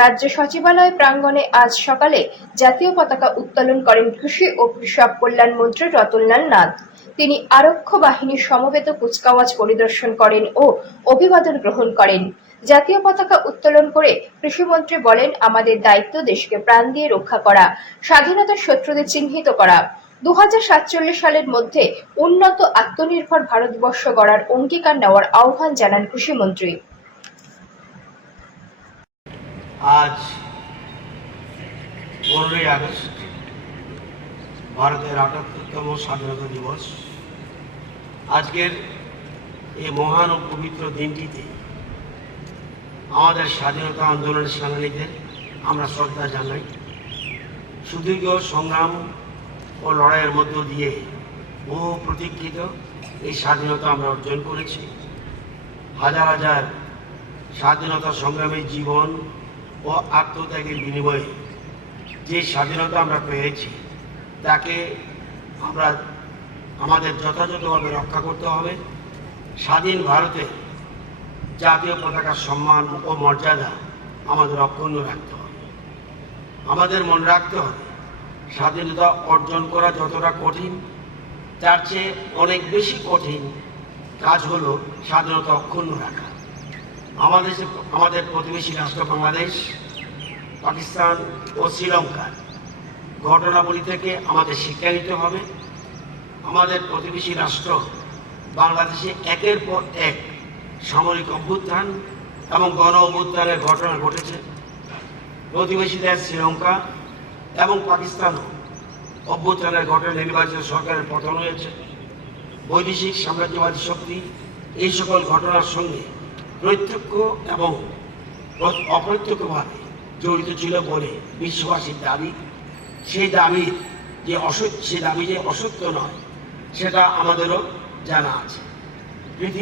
রাজ্য সচিবালয় প্রাঙ্গণে আজ সকালে জাতীয় পতাকা উত্তোলন করেন কৃষি ও কৃষক কল্যাণ মন্ত্রী রতনলাল নাথ। তিনি আরক্ষ বাহিনীর সমবেত কুচকাওয়াজ পরিদর্শন করেন ও অভিবাদন গ্রহণ করেন। জাতীয় পতাকা উত্তোলন করে কৃষিমন্ত্রী বলেন, আমাদের দায়িত্ব দেশকে প্রাণ দিয়ে রক্ষা করা, স্বাধীনতার শত্রুদের চিহ্নিত করা। 2047 সালের মধ্যে উন্নত আত্মনির্ভর ভারতবর্ষ গড়ার অঙ্গীকার নেওয়ার আহ্বান জানান কৃষিমন্ত্রী। আজ 15ই আগস্ট ভারতের ৭৮তম স্বাধীনতা দিবস। আজকের এই মহান ও পবিত্র দিনটিতে আমাদের স্বাধীনতা আন্দোলনের সেনানীদের আমরা শ্রদ্ধা জানাই। সুদীর্ঘ সংগ্রাম ও লড়াইয়ের মধ্য দিয়ে বহু প্রতীক্ষিত এই স্বাধীনতা আমরা অর্জন করেছি। হাজার হাজার স্বাধীনতা সংগ্রামের জীবন ও আত্মত্যাগের বিনিময়ে যে স্বাধীনতা আমরা পেয়েছি তাকে আমরা আমাদের যথাযথভাবে রক্ষা করতে হবে। স্বাধীন ভারতে জাতীয় পতাকার সম্মান ও মর্যাদা আমাদের অক্ষুণ্ণ রাখতে হবে। আমাদের মনে রাখতে হবে, স্বাধীনতা অর্জন করা যতটা কঠিন, তার চেয়ে অনেক বেশি কঠিন কাজ হলো স্বাধীনতা অক্ষুণ্ণ রাখা। আমাদের প্রতিবেশী রাষ্ট্র বাংলাদেশ, পাকিস্তান ও শ্রীলঙ্কার ঘটনাবলী থেকে আমাদের শিক্ষা নিতে হবে। আমাদের প্রতিবেশী রাষ্ট্র বাংলাদেশে একের পর এক সামরিক অভ্যুত্থান এবং গণ অভ্যুত্থানের ঘটনা ঘটেছে। প্রতিবেশী দেশ শ্রীলঙ্কা এবং পাকিস্তানও অভ্যুত্থানের ঘটনা, নির্বাচিত সরকারের পতন হয়েছে। বৈদেশিক সাম্রাজ্যবাদী শক্তি এই সকল ঘটনার সঙ্গে প্রত্যক্ষ এবং অপ্রত্যক্ষভাবে জড়িত ছিল বলে বিশ্ববাসীর দাবি। সেই দাবি যে অসত্য নয় সেটা আমাদেরও জানা আছে।